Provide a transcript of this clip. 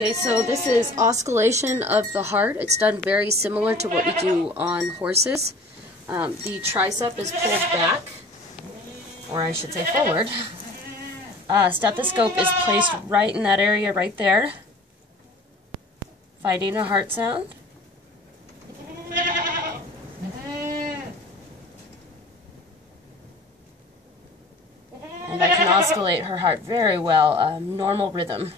Okay, so this is auscultation of the heart. It's done very similar to what we do on horses. The tricep is pulled back, or I should say forward. Stethoscope is placed right in that area right there, finding a heart sound. And I can auscultate her heart very well, normal rhythm.